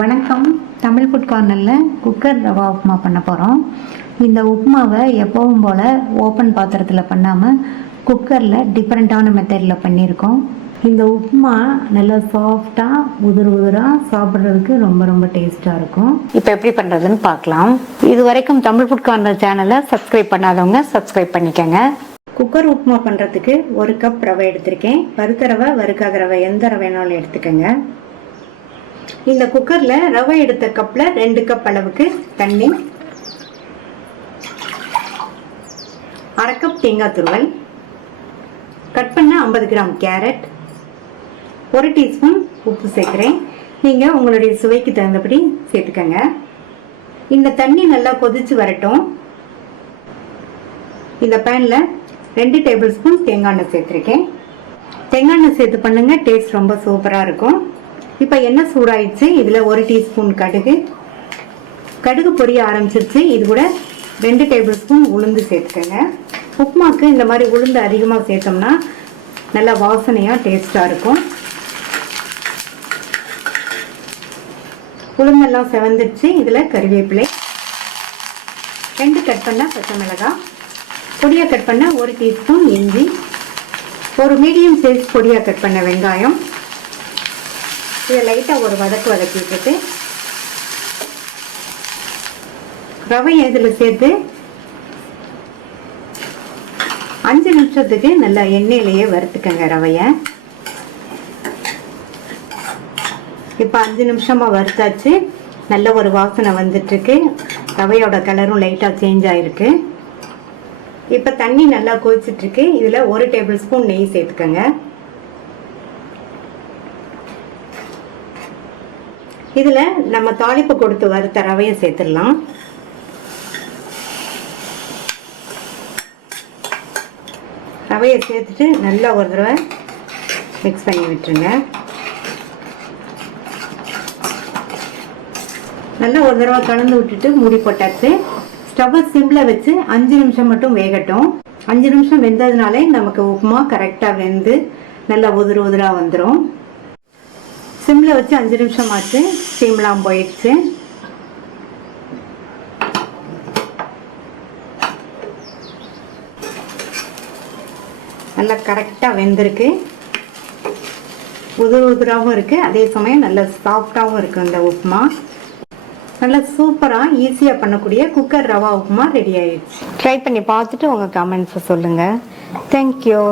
வணக்கம். தமிழ் ஃபுட் கார்னரில் குக்கர் ரவா உப்புமா பண்ண போகிறோம். இந்த உப்புமாவை எப்பவும் போல் ஓப்பன் பாத்திரத்தில் பண்ணாமல் குக்கரில் டிஃப்ரெண்ட்டான மெத்தடில் பண்ணியிருக்கோம். இந்த உப்புமா நல்லா சாஃப்டாக உதிராக சாப்பிட்றதுக்கு ரொம்ப ரொம்ப டேஸ்ட்டாக இருக்கும். இப்போ எப்படி பண்ணுறதுன்னு பார்க்கலாம். இது வரைக்கும் தமிழ் ஃபுட் கார்னர் சேனலை சப்ஸ்கிரைப் பண்ணாதவங்க சப்ஸ்கிரைப் பண்ணிக்கோங்க. குக்கர் உப்புமா பண்ணுறதுக்கு 1 கப் ரவை எடுத்திருக்கேன். வறுத்த ரவை, வறுக்காத ரவை, எந்த ரவை வேணாலும் எடுத்துக்கோங்க. இந்த குக்கர்ல ரவை எடுத்த கப்ல 2 கப் அளவுக்கு தண்ணி, 1/2 கப் தேங்காய் துருவல், கட் பண்ண 50 கிராம் கேரட், 1 டீஸ்பூன் உப்பு சேர்க்கிறேன். நீங்க உங்களுடைய சுவைக்கு தகுந்தபடி சேர்த்துக்கங்க. இந்த தண்ணி நல்லா கொதிச்சு வரட்டும். இந்த பேன்ல 2 டேபிள் ஸ்பூன் தேங்காய் எண்ணெய் சேர்த்திருக்கேன். தேங்காய் எண்ணெய் சேர்த்து பண்ணுங்க, டேஸ்ட் ரொம்ப சூப்பரா இருக்கும். இப்போ எண்ணெய் சூடாயிடுச்சு. இதில் 1 டீஸ்பூன் கடுகு பொரிய ஆரம்பிச்சிருச்சு. இது கூட 2 டேபிள் ஸ்பூன் உளுந்து சேர்த்துக்கோங்க. உப்புமாக்கு இந்த மாதிரி உளுந்து அதிகமாக சேர்த்தோம்னா நல்லா வாசனையாக டேஸ்டாக இருக்கும். உளுந்தெல்லாம் செவந்துடுச்சு. இதில் கறிவேப்பிலை, 2 கட் பண்ண பச்சை மிளகாய், பொடியாக கட் பண்ண 1 டீஸ்பூன் இஞ்சி, ஒரு மீடியம் சைஸ் பொடியாக கட் பண்ண வெங்காயம். இதை லைட்டாக ஒரு வதக்கி விட்டுட்டு ரவையை இதில் சேர்த்து 5 நிமிஷத்துக்கு நல்லா எண்ணெயிலேயே வறுத்துக்கங்க ரவையை. இப்போ 5 நிமிஷமா வறுத்தாச்சு. நல்ல ஒரு வாசனை வந்துட்டு இருக்கு. ரவையோட கலரும் லைட்டாக சேஞ்ச் ஆயிருக்கு. இப்போ தண்ணி நல்லா கொதிச்சுட்டு இருக்கு. இதில் 1 டேபிள் ஸ்பூன் நெய் சேர்த்துக்கங்க. இதில் நம்ம தாளிப்பு கொடுத்து வறுத்த ரவையை சேர்த்துடலாம். ரவையை சேர்த்துட்டு நல்லா ஒரு தடவை மிக்ஸ் பண்ணி விட்டுருங்க. நல்லா ஒரு தடவை கலந்து விட்டுட்டு மூடி போட்டாச்சு. ஸ்டவ்வை சிம்மில் வச்சு 5 நிமிஷம் மட்டும் வேகட்டும். 5 நிமிஷம் வெந்ததுனாலே நமக்கு உப்புமா கரெக்டாக வெந்து நல்லா உதிராக வந்துடும். சிம்மில் வச்சு 5 நிமிஷம் ஆச்சு. ஸ்டீம்லாம் போயிடுச்சு. நல்லா கரெக்டாக வெந்திருக்கு. உதிராகவும் இருக்குது, அதே சமயம் நல்லா சாஃப்டாகவும் இருக்குது. இந்த உப்புமா நல்லா சூப்பராக ஈஸியாக பண்ணக்கூடிய குக்கர் ரவா உப்புமா ரெடி ஆயிடுச்சு. ட்ரை பண்ணி பார்த்துட்டு உங்கள் கமெண்ட்ஸை சொல்லுங்கள். தேங்க்யூ.